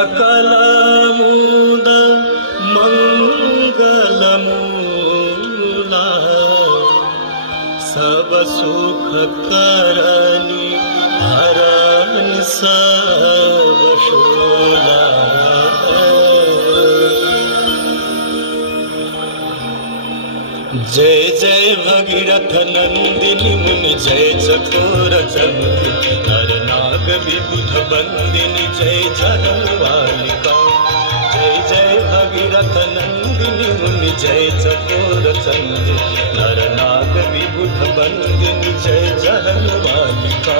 सकलमुद मंगलमूला सब सुख करनी हरन सब शोला। जय जय भगीरथ नंदिनी मुनि जय चकोर चंद्र नर नाग विबुध बंदिनी जय जहन्वालिका। जय जय भगीरथ नंदिनी मुनि जय चकोर चंद्र नर नाग विबुध बंदिनी जय जहन्वालिका।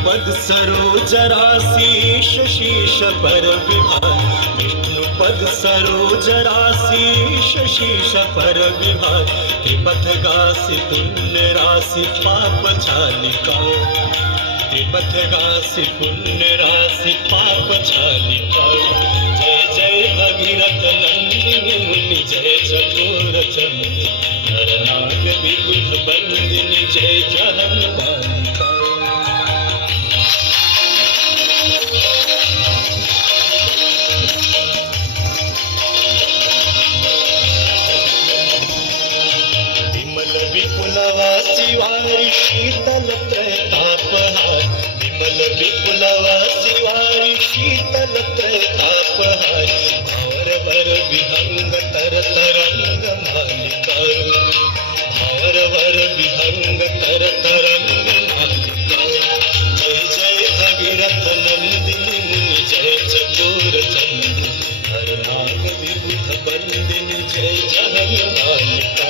पद सरोज राशीष शीश पर विभार विष्णु पद सरोज राशीष शीश पर विभार। त्रिपथ गासी पुण्य राशि पाप छालिका। त्रिपथ गासी पुण्य राशि पाप छालिका। जय जय भगीरथ नंदिनी मुनि जय चकोर चंद्र नर नाग विबुध बंदिनी जय जहन्वालिका। विपुलवासी वारी शीतल त्रैतापहार। विमल विपुलवासी वारी शीतल त्रैतापहार। भावर वर विहंग तर तरंग मालिका। भावर वर विहंग तर तरंग मालिका। जय जय भगीरथ नंदिनी मुनि जय चकोर चंद्र हर नाग विबुध बंदिनी जय जहन्वालिका।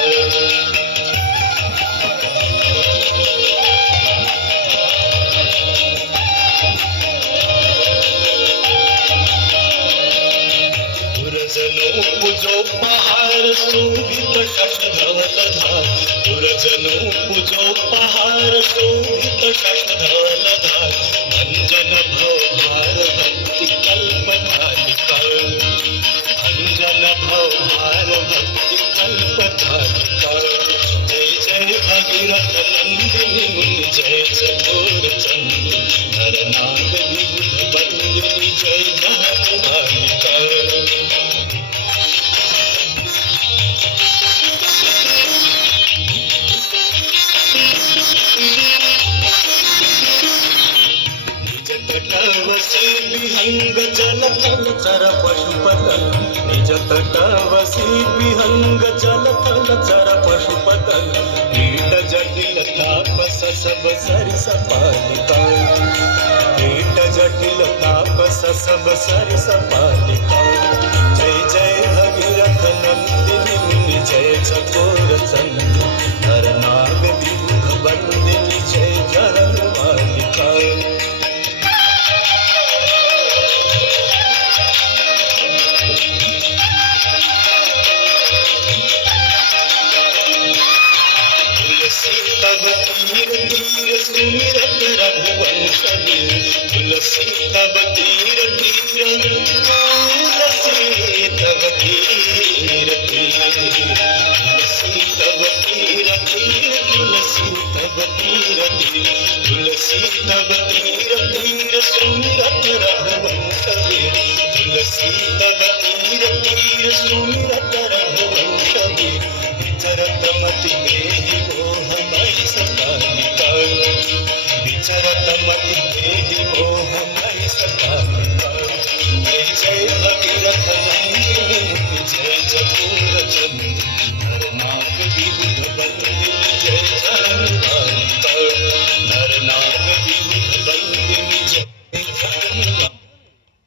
पूजो पहाड़ शोभित शशधवल धार। पुरजनो पूजो पहाड़ शोभित शशधवल धार। अंजन भवभार भक्ति कल्पधारिका। अंजन भवभार भक्ति कल्पधारिका। जय जय भगीरथ नंदिनी मुनि जय चकोर चंद्र नर नाग विबुध बंदिनी जय जहन्वालिका। वसी विहंग जल थल चर पशुपतन। निज तटवसी विहंग जल थल चर पशुपतन। कीट जटिल तापस सब सरिस पालिका। कीट जटिल तापस सब सरिस पालिका। जय जय भगीरथ नंदिनी मुनि जय चकोर चंद्र नर नाग विबुध बंदिनी जय जहन्वालिका। तब तीर तीर सुमिरत रघुवंश वीर। तुलसी तब तीर तीर तुलसी तब तीर तीर। तुलसी तब तीर तीर तुलसी तब तीर तीर। तुलसी तब तीर तीर सुमिरत रघुवंश वीर। तुलसी तब तीर तीर सुमिरत रघुवंश वीर। विचरत मति देहि मोह मय सकालिका। विचरत मति देहि मोह मय सकालिका। जय जय भगीरथ नंदिनी मुनि जय चकोर चंद्र नर नाग विबुध बंदिनी जय जहन्वालिका।